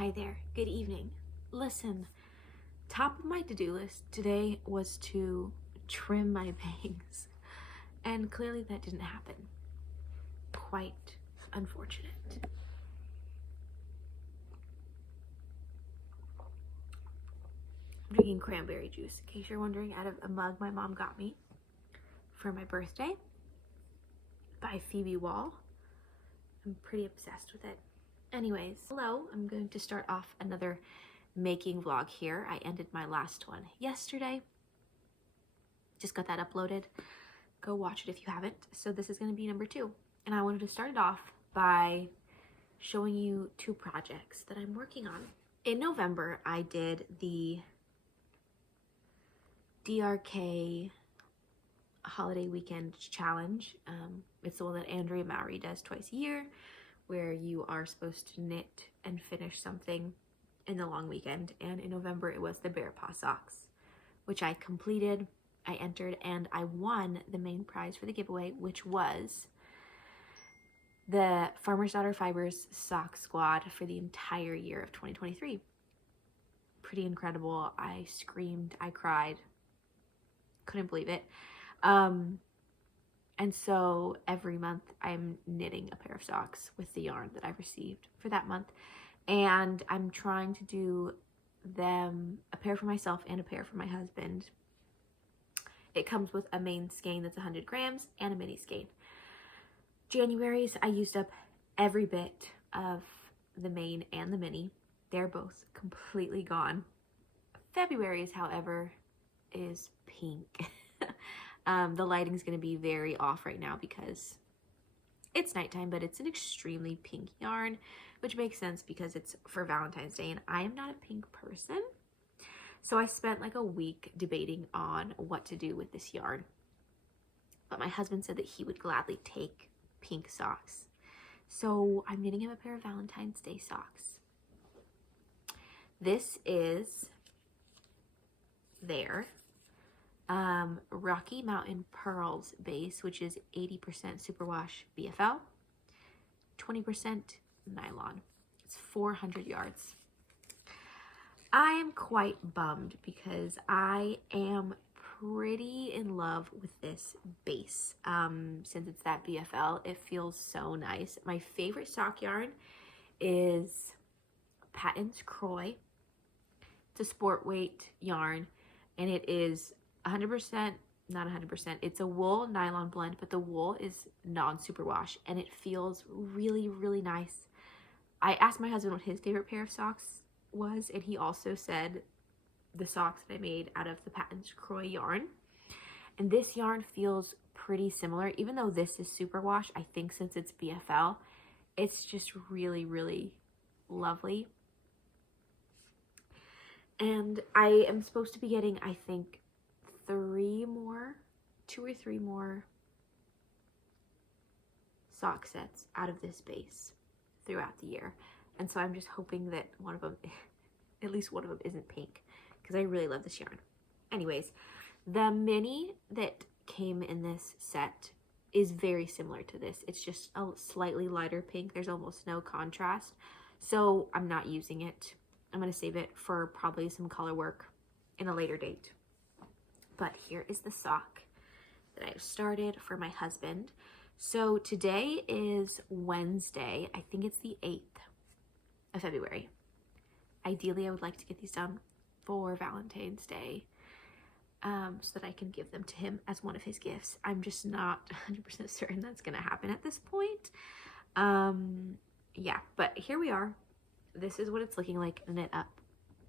Hi there, good evening. Listen, top of my to-do list today was to trim my bangs, and clearly that didn't happen. Quite unfortunate. I'm drinking cranberry juice, in case you're wondering, out of a mug my mom got me for my birthday by Phoebe Wall. I'm pretty obsessed with it. Anyways, hello, I'm going to start off another making vlog here. I ended my last one yesterday. Just got that uploaded. Go watch it if you haven't. So this is going to be number 2. And I wanted to start it off by showing you 2 projects that I'm working on. In November, I did the DRK Holiday Weekend Challenge. It's the one that Andrea Mowry does twice a year, where you are supposed to knit and finish something in the long weekend. And in November, it was the Bear Paw Socks, which I completed, I entered, and I won the main prize for the giveaway, which was the Farmer's Daughter Fibers Sock Squad for the entire year of 2023. Pretty incredible. I screamed, I cried, couldn't believe it. And so every month I'm knitting a pair of socks with the yarn that I received for that month. And I'm trying to do them, a pair for myself and a pair for my husband. It comes with a main skein that's 100 grams and a mini skein. January's, I used up every bit of the main and the mini. They're both completely gone. February's, however, is pink. The lighting's going to be very off right now because it's nighttime, but it's an extremely pink yarn, which makes sense because it's for Valentine's Day, and I am not a pink person. So I spent like a week debating on what to do with this yarn. But my husband said that he would gladly take pink socks. So I'm knitting him a pair of Valentine's Day socks. This is their Rocky Mountain Pearls base, which is 80% superwash BFL, 20% nylon. It's 400 yards. I am quite bummed because I am pretty in love with this base. Since it's that BFL, it feels so nice. My favorite sock yarn is Patton's Croy. It's a sport weight yarn, and it is 100%, not 100%, it's a wool nylon blend, but the wool is non-superwash, and it feels really, really nice. I asked my husband what his favorite pair of socks was, and he also said the socks that I made out of the Patton's Croy yarn. And this yarn feels pretty similar, even though this is superwash. I think since it's BFL, it's just really, really lovely. And I am supposed to be getting, I think, 2 or 3 more sock sets out of this base throughout the year. And so I'm just hoping that one of them, at least one of them, isn't pink, because I really love this yarn. Anyways, the mini that came in this set is very similar to this. It's just a slightly lighter pink. There's almost no contrast. So I'm not using it. I'm going to save it for probably some color work in a later date. But here is the sock that I've started for my husband. So today is Wednesday. I think it's the 8th of February. Ideally, I would like to get these done for Valentine's Day, so that I can give them to him as one of his gifts. I'm just not 100% certain that's going to happen at this point. Yeah, but here we are. This is what it's looking like knit up.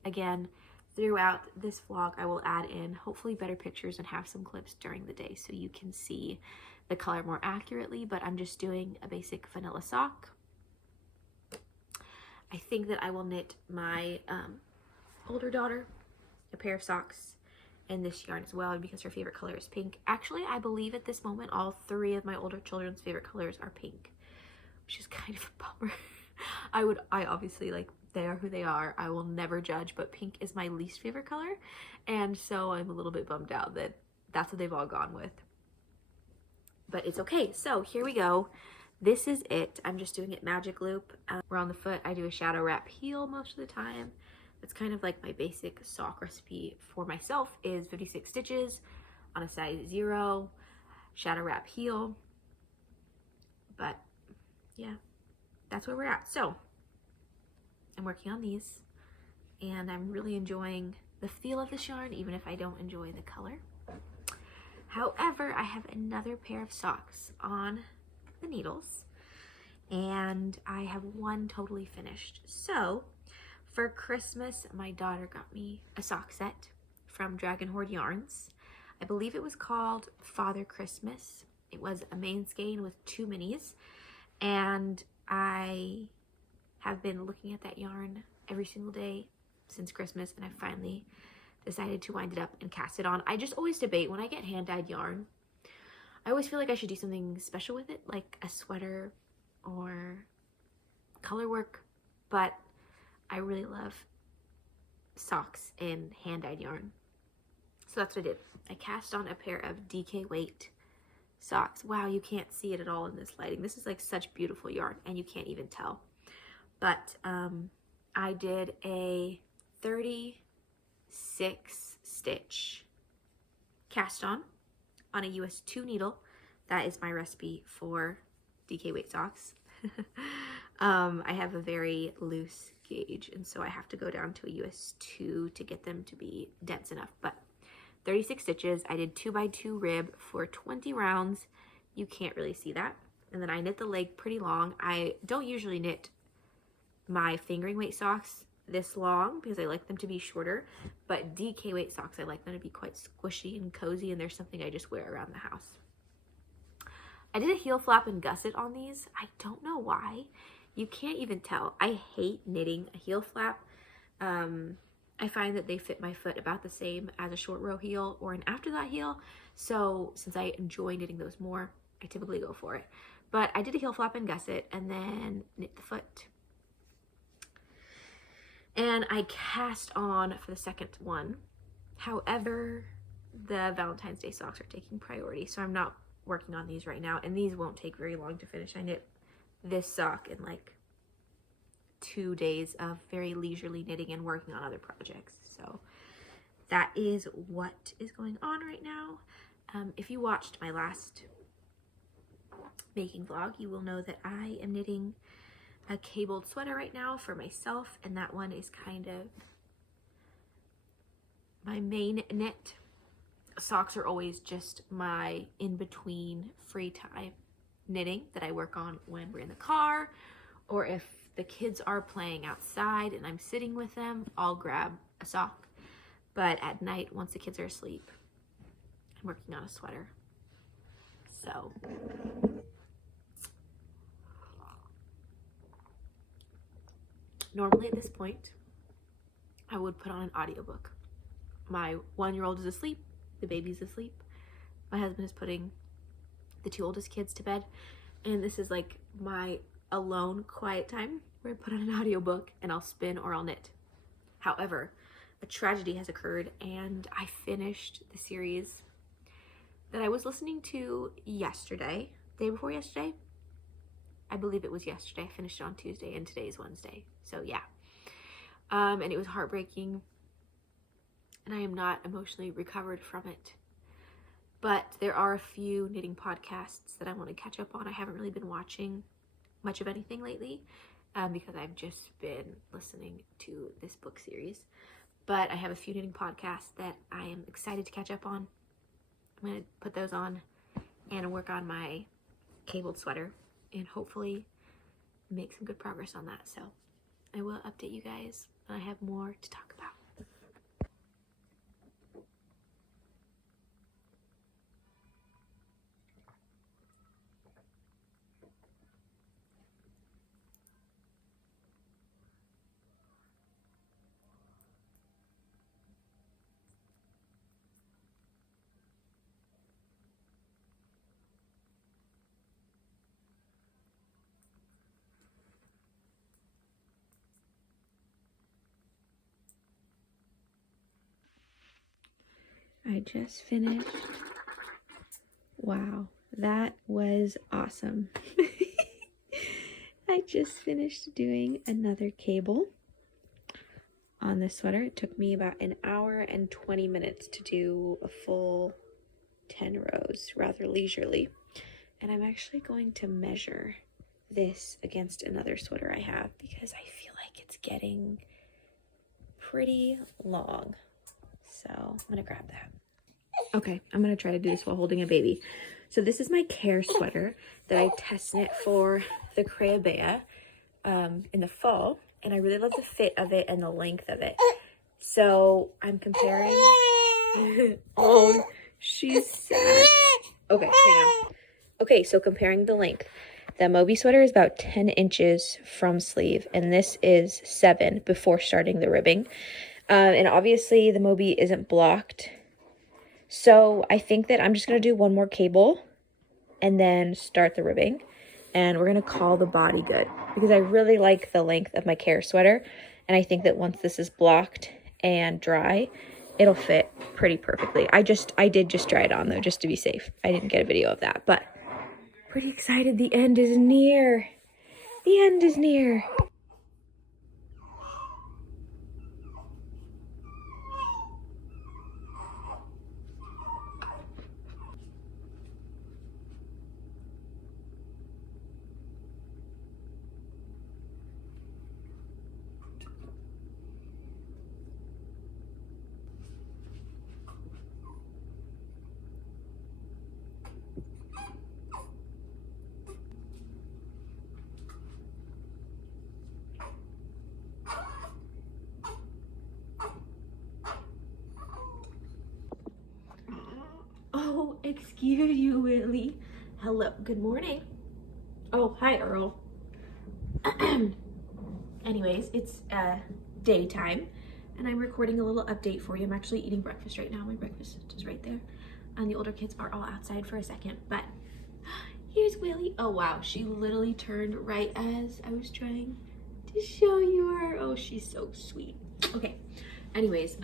Again, throughout this vlog, I will add in hopefully better pictures and have some clips during the day so you can see the color more accurately, but I'm just doing a basic vanilla sock. I think that I will knit my older daughter a pair of socks in this yarn as well, because her favorite color is pink. Actually, I believe at this moment all 3 of my older children's favorite colors are pink, which is kind of a bummer. I obviously, like, they are who they are. I will never judge, but pink is my least favorite color, and so I'm a little bit bummed out that that's what they've all gone with. But it's okay. So here we go. this is it. I'm just doing it magic loop. Around the foot, I do a shadow wrap heel most of the time. It's kind of like my basic sock recipe for myself is 56 stitches on a size 0, shadow wrap heel. But yeah, that's where we're at. So I'm working on these and I'm really enjoying the feel of this yarn, even if I don't enjoy the color. However, I have another pair of socks on the needles and I have one totally finished. So for Christmas, my daughter got me a sock set from Dragon Horde Yarns. I believe it was called Father Christmas. It was a main skein with 2 minis, and I have been looking at that yarn every single day since Christmas, and I finally decided to wind it up and cast it on. I just always debate when I get hand-dyed yarn. I always feel like I should do something special with it, like a sweater or color work, but I really love socks in hand-dyed yarn. So that's what I did. I cast on a pair of DK Weight socks. Wow, you can't see it at all in this lighting. This is like such beautiful yarn and you can't even tell. But I did a 36 stitch cast on a US 2 needle. That is my recipe for DK Weight socks. I have a very loose gauge, and so I have to go down to a US 2 to get them to be dense enough. But 36 stitches, I did 2x2 rib for 20 rounds. You can't really see that. And then I knit the leg pretty long. I don't usually knit my fingering weight socks this long because I like them to be shorter, but DK Weight socks, I like them to be quite squishy and cozy, and there's something I just wear around the house. I did a heel flap and gusset on these. I don't know why. You can't even tell. I hate knitting a heel flap. I find that they fit my foot about the same as a short row heel or an after that heel. So since I enjoy knitting those more, I typically go for it. But I did a heel flap and gusset and then knit the foot. And I cast on for the second one. However, the Valentine's Day socks are taking priority, so I'm not working on these right now, and these won't take very long to finish. I knit this sock in like 2 days of very leisurely knitting and working on other projects. So that is what is going on right now. If you watched my last making vlog, you will know that I am knitting a cabled sweater right now for myself, and that one is kind of my main knit. Socks are always just my in-between free time knitting that I work on when we're in the car, or if the kids are playing outside and I'm sitting with them, I'll grab a sock. But at night, once the kids are asleep, I'm working on a sweater. So normally at this point, I would put on an audiobook. My 1-year-old is asleep, the baby's asleep. My husband is putting the 2 oldest kids to bed, and this is like my alone quiet time where I put on an audiobook and I'll spin or I'll knit. However, a tragedy has occurred and I finished the series that I was listening to yesterday, day before yesterday. I believe it was yesterday. I finished it on Tuesday and today is Wednesday. So yeah. And it was heartbreaking and I am not emotionally recovered from it. But there are a few knitting podcasts that I want to catch up on. I haven't really been watching much of anything lately because I've just been listening to this book series. But I have a few knitting podcasts that I am excited to catch up on. I'm going to put those on and work on my cabled sweater and hopefully make some good progress on that. So I will update you guys when I have more to talk about. I just finished. Wow, that was awesome. I just finished doing another cable on this sweater. It took me about an hour and 20 minutes to do a full 10 rows, rather leisurely. And I'm actually going to measure this against another sweater I have because I feel like it's getting pretty long. So I'm gonna grab that. Okay, I'm gonna try to do this while holding a baby. So this is my Care sweater that I test knit for the Creabea in the fall, and I really love the fit of it and the length of it. So I'm comparing. Oh, she's sad. Okay, hang on. Okay, so comparing the length. The Moby sweater is about 10 inches from sleeve, and this is 7 before starting the ribbing. And obviously the Moby isn't blocked. So I think that I'm just going to do one more cable and then start the ribbing. And we're going to call the body good because I really like the length of my Care sweater. And I think that once this is blocked and dry, it'll fit pretty perfectly. I did just try it on though, just to be safe. I didn't get a video of that, but pretty excited. The end is near. The end is near. Oh, excuse you, Willie. Hello, good morning. Oh, hi, Earl. Anyways, it's daytime, and I'm recording a little update for you. I'm actually eating breakfast right now. My breakfast is right there. And the older kids are all outside for a second, but here's Willie. Oh, wow, she literally turned right as I was trying to show you her. Oh, she's so sweet. Okay, anyways,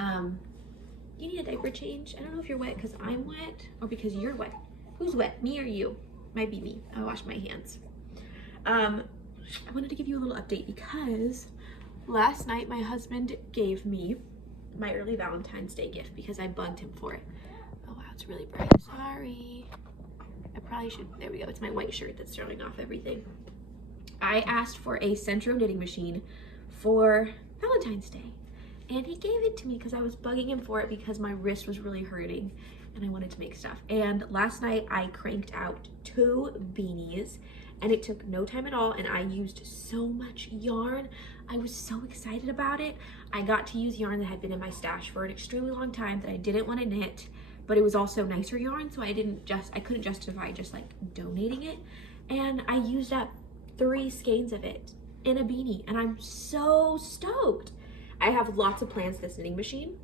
you need a diaper change. I don't know if you're wet because I'm wet or because you're wet. Who's wet, me or you? Might be me. I washed my hands. I wanted to give you a little update because last night my husband gave me my early Valentine's Day gift because I bugged him for it. Oh wow, it's really bright. Sorry. I probably should, there we go. It's my white shirt that's throwing off everything. I asked for a Centro knitting machine for Valentine's Day. And he gave it to me because I was bugging him for it because my wrist was really hurting and I wanted to make stuff. And last night I cranked out 2 beanies and it took no time at all, and I used so much yarn. I was so excited about it. I got to use yarn that had been in my stash for an extremely long time that I didn't want to knit, but it was also nicer yarn, so I couldn't justify just like donating it. And I used up 3 skeins of it in a beanie, and I'm so stoked. I have lots of plans for this knitting machine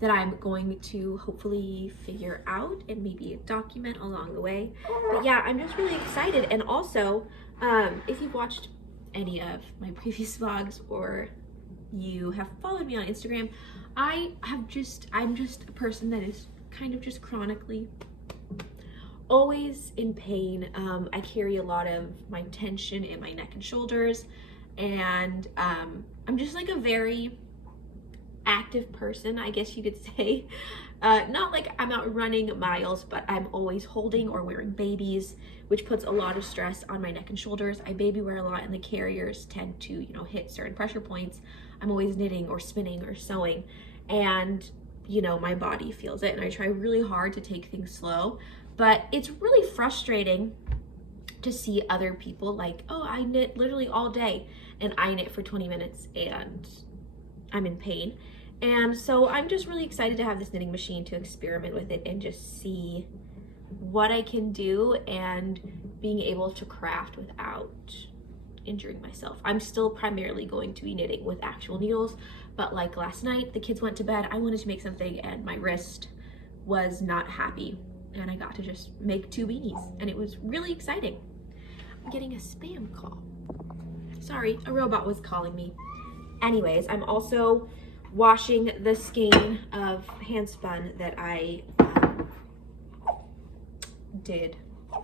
that I'm going to hopefully figure out and maybe document along the way. But yeah, I'm just really excited. And also, if you've watched any of my previous vlogs or you have followed me on Instagram, I'm just a person that is kind of just chronically always in pain. I carry a lot of my tension in my neck and shoulders, and I'm just like a very active person, I guess you could say. Not like I'm out running miles, but I'm always holding or wearing babies, which puts a lot of stress on my neck and shoulders. I baby wear a lot, and the carriers tend to, you know, hit certain pressure points. I'm always knitting or spinning or sewing, and you know, my body feels it, and I try really hard to take things slow, but it's really frustrating to see other people like, oh, I knit literally all day and I knit for 20 minutes and I'm in pain. And so I'm just really excited to have this knitting machine to experiment with it and just see what I can do and being able to craft without injuring myself. I'm still primarily going to be knitting with actual needles, but like last night, the kids went to bed, I wanted to make something and my wrist was not happy, and I got to just make 2 beanies, and it was really exciting. I'm getting a spam call. Sorry, a robot was calling me. Anyways, I'm also washing the skein of hand spun that I did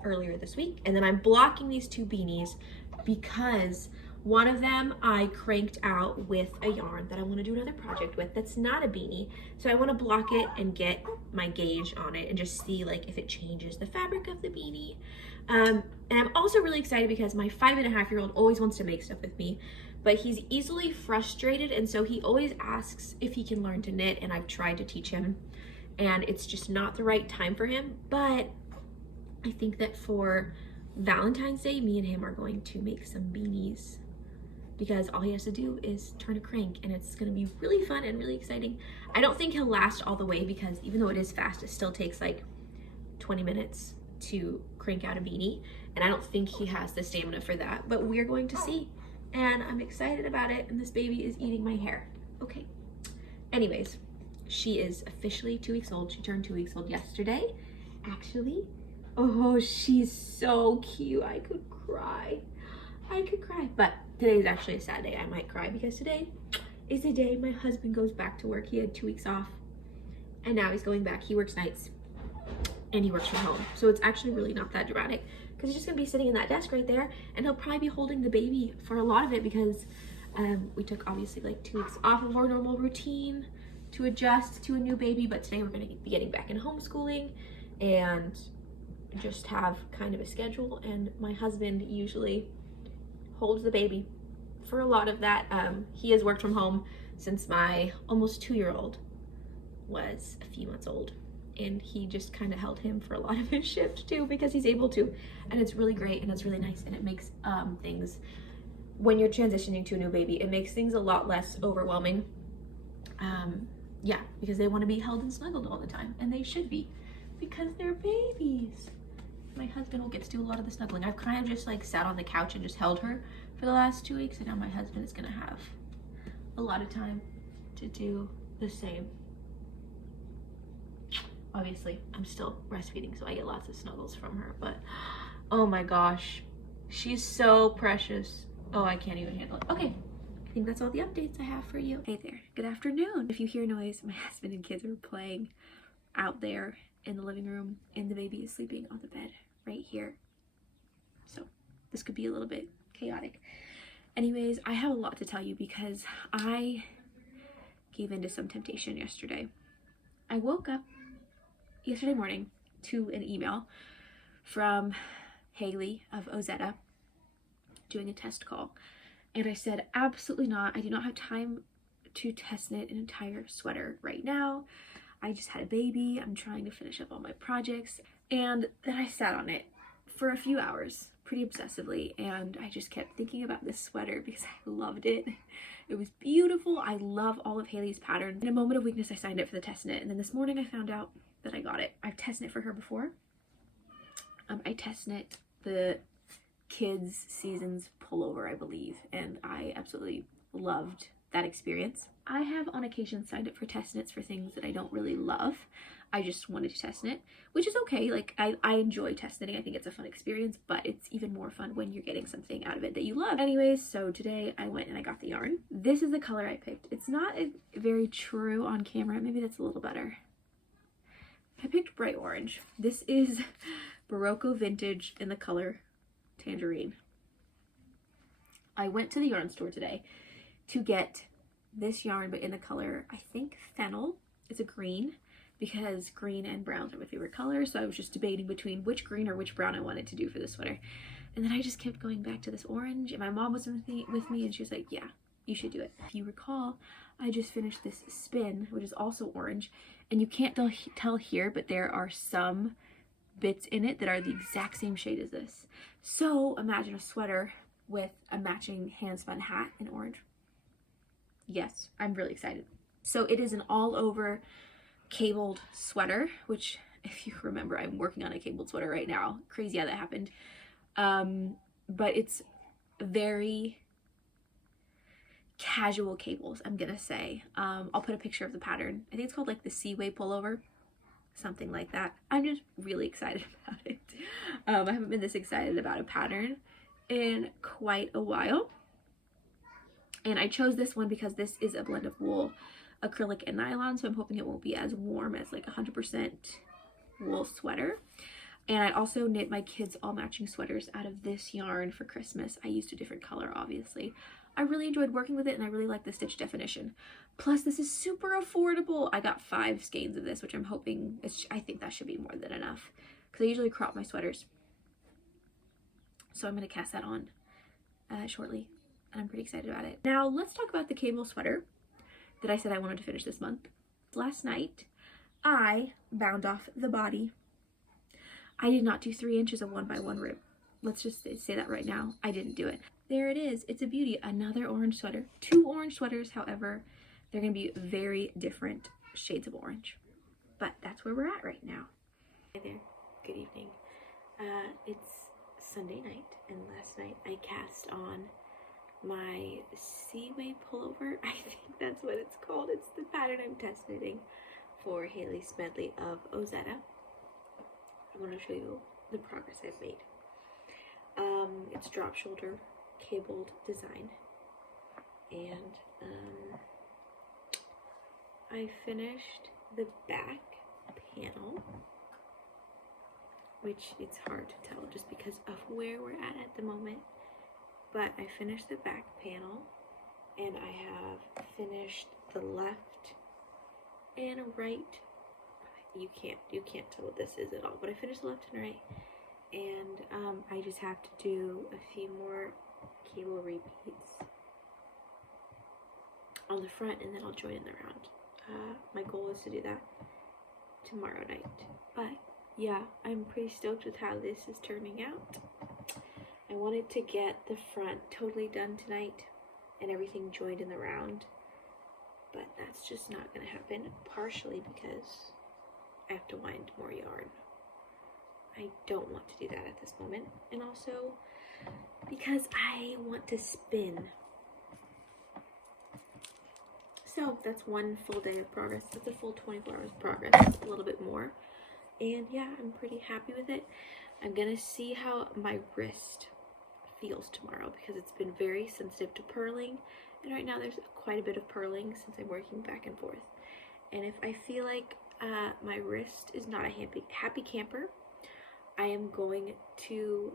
earlier this week. And then I'm blocking these two beanies because one of them I cranked out with a yarn that I want to do another project with that's not a beanie. So I want to block it and get my gauge on it and just see like if it changes the fabric of the beanie. And I'm also really excited because my 5.5-year-old always wants to make stuff with me, but he's easily frustrated, and so he always asks if he can learn to knit, and I've tried to teach him and it's just not the right time for him. But I think that for Valentine's Day, me and him are going to make some beanies because all he has to do is turn a crank, and it's gonna be really fun and really exciting. I don't think he'll last all the way because even though it is fast, it still takes like 20 minutes to crank out a beanie, and I don't think he has the stamina for that, but we're going to see, and I'm excited about it. And this baby is eating my hair. Okay, anyways, she is officially 2 weeks old. She turned 2 weeks old yesterday, actually. Oh, she's so cute. I could cry. But today's actually a sad day. I might cry because today is the day my husband goes back to work. He had 2 weeks off and now he's going back. He works nights and he works from home. So it's actually really not that dramatic because he's just gonna be sitting in that desk right there, and he'll probably be holding the baby for a lot of it because we took obviously like 2 weeks off of our normal routine to adjust to a new baby. But today we're gonna be getting back in homeschooling and just have kind of a schedule, and my husband usually holds the baby for a lot of that. He has worked from home since my almost 2-year-old was a few months old, and he just kind of held him for a lot of his shift too because he's able to, and it's really great and it's really nice, and it makes things, when you're transitioning to a new baby, it makes things a lot less overwhelming. Yeah, because they want to be held and snuggled all the time, and they should be because they're babies. My husband will get to do a lot of the snuggling. I've kind of just like sat on the couch and just held her for the last 2 weeks, and now my husband is gonna have a lot of time to do the same. Obviously, I'm still breastfeeding, so I get lots of snuggles from her, but oh my gosh, she's so precious. Oh, I can't even handle it. Okay, I think that's all the updates I have for you. Hey there, good afternoon. If you hear noise, my husband and kids are playing out there in the living room, and the baby is sleeping on the bed right here. So this could be a little bit chaotic. Anyways, I have a lot to tell you because I gave into some temptation yesterday. I woke up yesterday morning to an email from Haley of Ozetta doing a test call, and I said, absolutely not. I do not have time to test knit an entire sweater right now. I just had a baby. I'm trying to finish up all my projects. And then I sat on it for a few hours pretty obsessively, and I just kept thinking about this sweater because I loved it. It was beautiful. I love all of Haley's patterns. In a moment of weakness, I signed up for the test knit, and then this morning I found out that I got it. I've test knit for her before. I test knit the kids seasons pullover, I believe, and I absolutely loved that experience. I have on occasion signed up for test knits for things that I don't really love. I just wanted to test knit, which is okay. Like I enjoy test knitting. I think it's a fun experience, but it's even more fun when you're getting something out of it that you love. Anyways, so today I went and I got the yarn. This is the color I picked. It's not very true on camera. Maybe that's a little better. I picked bright orange. This is Barocco Vintage in the color Tangerine. I went to the yarn store today to get this yarn, but in the color, I think Fennel. It's a green because green and browns are my favorite colors. So I was just debating between which green or which brown I wanted to do for this sweater. And then I just kept going back to this orange, and my mom was with me and she was like, yeah, you should do it. If you recall, I just finished this spin, which is also orange, and you can't tell here, but there are some bits in it that are the exact same shade as this. So imagine a sweater with a matching hand spun hat in orange. Yes, I'm really excited. So it is an all over cabled sweater, which if you remember, I'm working on a cabled sweater right now. Crazy how that happened. But it's very casual cables, I'm gonna say. I'll put a picture of the pattern. I think it's called like the Seaway pullover, something like that. I'm just really excited about it. I haven't been this excited about a pattern in quite a while. And I chose this one because this is a blend of wool, acrylic, and nylon, so I'm hoping it won't be as warm as like 100% wool sweater. And I also knit my kids all matching sweaters out of this yarn for Christmas. I used a different color, obviously. I really enjoyed working with it, and I really like the stitch definition. Plus, this is super affordable. I got 5 skeins of this, which I'm hoping, I think that should be more than enough, because I usually crop my sweaters. So I'm going to cast that on shortly, and I'm pretty excited about it. Now, let's talk about the cable sweater that I said I wanted to finish this month. Last night, I bound off the body. I did not do 3 inches of 1x1 rib. Let's just say that right now. I didn't do it. There it is. It's a beauty. Another orange sweater. 2 orange sweaters, however, they're going to be very different shades of orange. But that's where we're at right now. Hi there. Good evening. It's Sunday night, and last night I cast on my Seaway pullover. I think that's what it's called. It's the pattern I'm test knitting for Haley Smedley of Ozetta. I want to show you the progress I've made. It's drop shoulder cabled design, and I finished the back panel, which it's hard to tell just because of where we're at the moment, but I finished the back panel, and I have finished the left and right. You can't tell what this is at all, but I finished the left and right, and I just have to do a few more cable repeats on the front, and then I'll join in the round. My goal is to do that tomorrow night, but yeah, I'm pretty stoked with how this is turning out. I wanted to get the front totally done tonight and everything joined in the round, but that's just not going to happen, partially because I have to wind more yarn. I don't want to do that at this moment, and also because I want to spin. So that's one full day of progress. That's a full 24 hours of progress, a little bit more. And yeah, I'm pretty happy with it. I'm gonna see how my wrist feels tomorrow, because it's been very sensitive to purling, and right now there's quite a bit of purling since I'm working back and forth. And if I feel like my wrist is not a happy camper, I am going to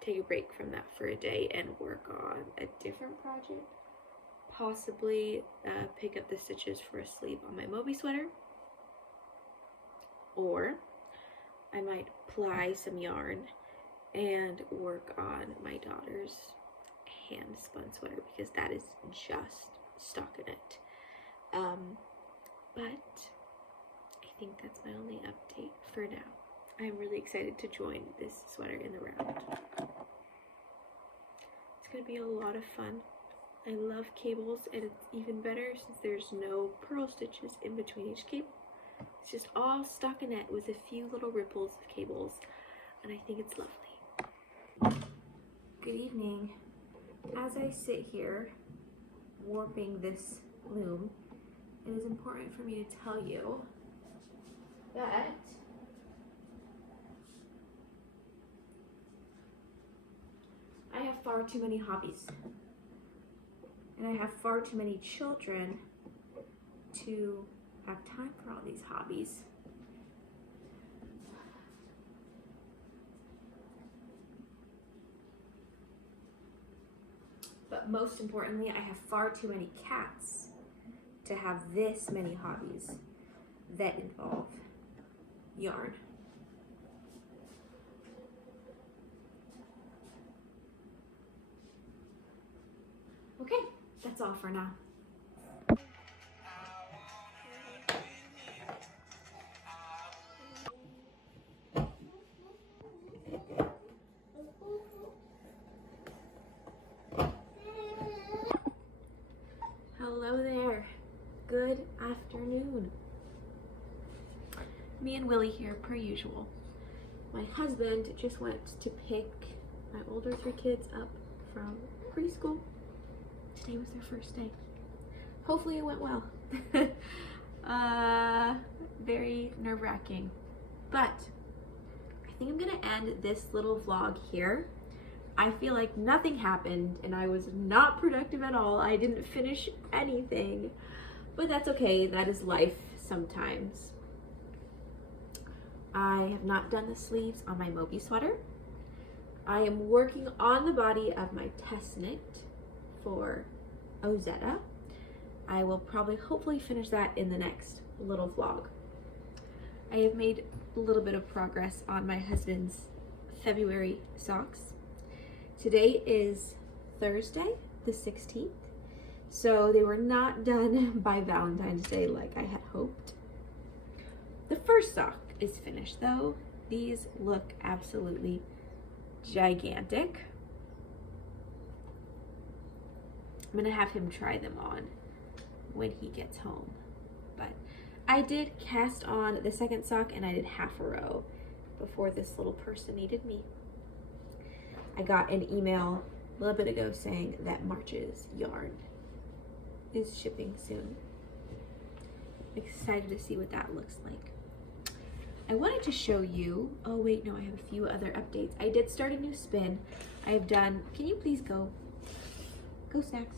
take a break from that for a day and work on a different project. Possibly pick up the stitches for a sleeve on my Moby sweater, or I might ply some yarn and work on my daughter's hand spun sweater, because that is just stockinette. But I think that's my only update for now. I'm really excited to join this sweater in the round. It's gonna be a lot of fun. I love cables, and it's even better since there's no purl stitches in between each cable. It's just all stockinette with a few little ripples of cables, and I think it's lovely. Good evening. As I sit here warping this loom, it is important for me to tell you that I have far too many hobbies, and I have far too many children to have time for all these hobbies. But most importantly, I have far too many cats to have this many hobbies that involve yarn. Okay, that's all for now. Hello there. Good afternoon. Me and Willie here, per usual. My husband just went to pick my older 3 kids up from preschool. Today was their first day. Hopefully it went well. Very nerve-wracking. But I think I'm gonna end this little vlog here. I feel like nothing happened and I was not productive at all. I didn't finish anything, but that's okay. That is life sometimes. I have not done the sleeves on my Moby sweater. I am working on the body of my test knit for Ozetta. I will probably hopefully finish that in the next little vlog. I have made a little bit of progress on my husband's February socks. Today is Thursday, the 16th, so they were not done by Valentine's Day like I had hoped. The first sock is finished though. These look absolutely gigantic. I'm gonna have him try them on when he gets home. But I did cast on the second sock and I did half a row before this little person needed me. I got an email a little bit ago saying that March's yarn is shipping soon. Excited to see what that looks like. I wanted to show you, oh wait, no, I have a few other updates. I did start a new spin. I have done, can you please go Snacks.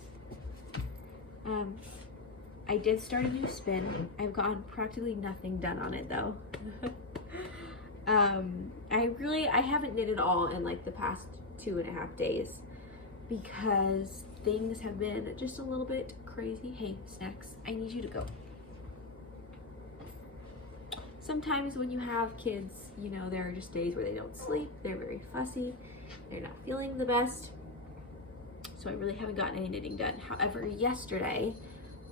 I did start a new spin. I've gotten practically nothing done on it though. I haven't knit at all in like the past 2.5 days because things have been just a little bit crazy. Hey, Snacks, I need you to go. Sometimes when you have kids, you know, there are just days where they don't sleep, they're very fussy, they're not feeling the best. So I really haven't gotten any knitting done. However, yesterday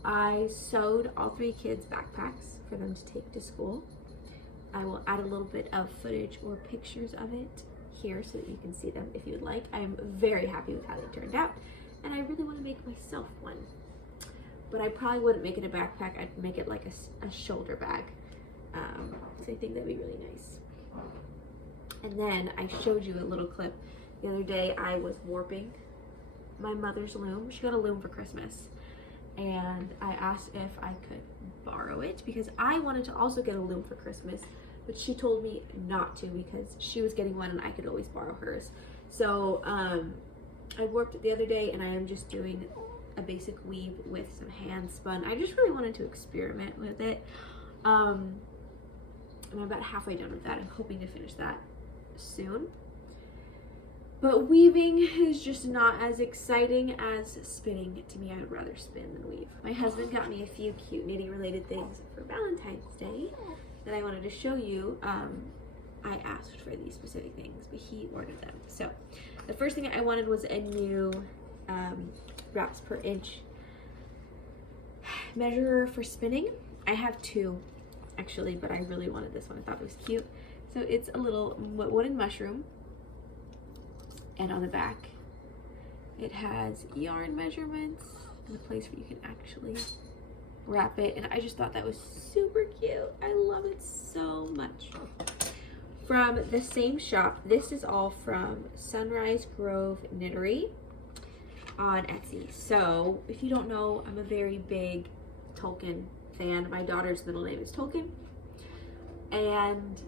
I sewed all 3 kids' backpacks for them to take to school. I will add a little bit of footage or pictures of it here so that you can see them if you would like. I'm very happy with how they turned out, and I really want to make myself one. But I probably wouldn't make it a backpack, I'd make it like a shoulder bag. So I think that'd be really nice. And then I showed you a little clip the other day. I was warping my mother's loom. She got a loom for Christmas, and I asked if I could borrow it because I wanted to also get a loom for Christmas, but she told me not to because she was getting one and I could always borrow hers. So I warped it the other day, and I am just doing a basic weave with some hand spun. I just really wanted to experiment with it. I'm about halfway done with that. I'm hoping to finish that soon. But weaving is just not as exciting as spinning to me. I would rather spin than weave. My husband got me a few cute knitting related things for Valentine's Day that I wanted to show you. I asked for these specific things, but he ordered them. So the first thing I wanted was a new wraps per inch measurer for spinning. I have 2 actually, but I really wanted this one. I thought it was cute. So it's a little wooden mushroom, and on the back it has yarn measurements and a place where you can actually wrap it, and I just thought that was super cute. I love it so much. From the same shop, this is all from Sunrise Grove Knittery on Etsy. So if you don't know, I'm a very big Tolkien fan. My daughter's middle name is Tolkien, and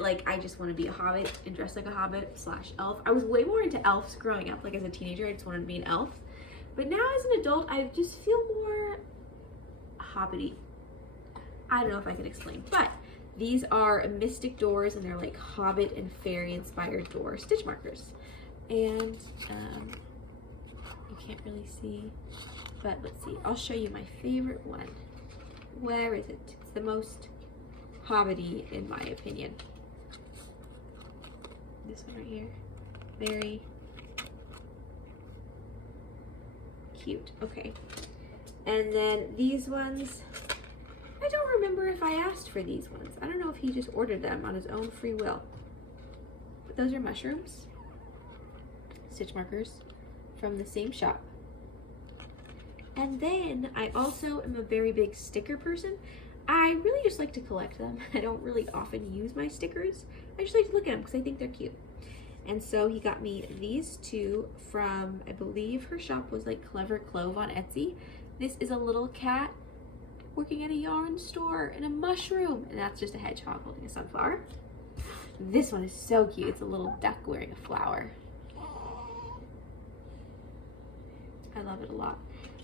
like I just want to be a hobbit and dress like a hobbit / elf. I was way more into elves growing up. Like as a teenager, I just wanted to be an elf, but now as an adult, I just feel more hobbity. I don't know if I can explain, but these are mystic doors, and they're like hobbit and fairy inspired door stitch markers. And you can't really see, but let's see. I'll show you my favorite one. Where is it? It's the most hobbity in my opinion. This one right here. Very cute. Okay. And then these ones, I don't remember if I asked for these ones. I don't know if he just ordered them on his own free will. But those are mushrooms, stitch markers from the same shop. And then I also am a very big sticker person. I really just like to collect them. I don't really often use my stickers. I just like to look at them because I think they're cute. And so he got me these 2 from, I believe her shop was like Clever Clove on Etsy. This is a little cat working at a yarn store and a mushroom, and that's just a hedgehog holding a sunflower. This one is so cute. It's a little duck wearing a flower. I love it a lot.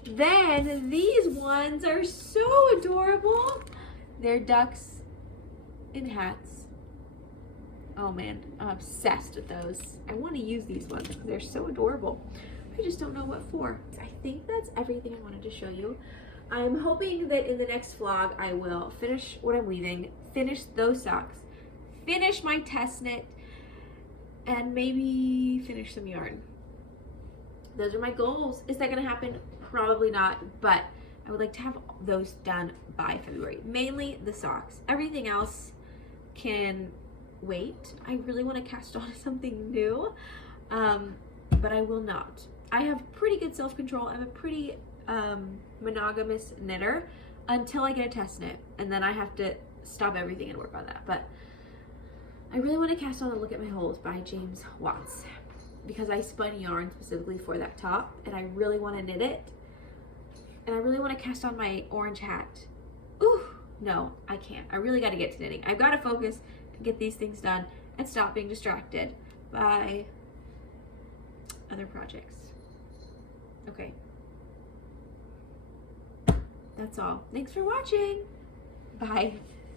Then these ones are so adorable. They're ducks in hats. Oh man, I'm obsessed with those. I want to use these ones because they're so adorable. I just don't know what for. I think that's everything I wanted to show you. I'm hoping that in the next vlog I will finish what I'm weaving, finish those socks, finish my test knit, and maybe finish some yarn. Those are my goals. Is that going to happen? Probably not, but I would like to have those done by February. Mainly the socks. Everything else can wait. I really want to cast on something new, but I will not. I have pretty good self-control. I'm a pretty monogamous knitter until I get a test knit, and then I have to stop everything and work on that. But I really want to cast on and Look at My Holes by James Watts, because I spun yarn specifically for that top, and I really want to knit it, and I really want to cast on my orange hat. Ooh, no, I can't. I really got to get to knitting. I've got to focus and get these things done and stop being distracted by other projects. Okay. That's all. Thanks for watching. Bye.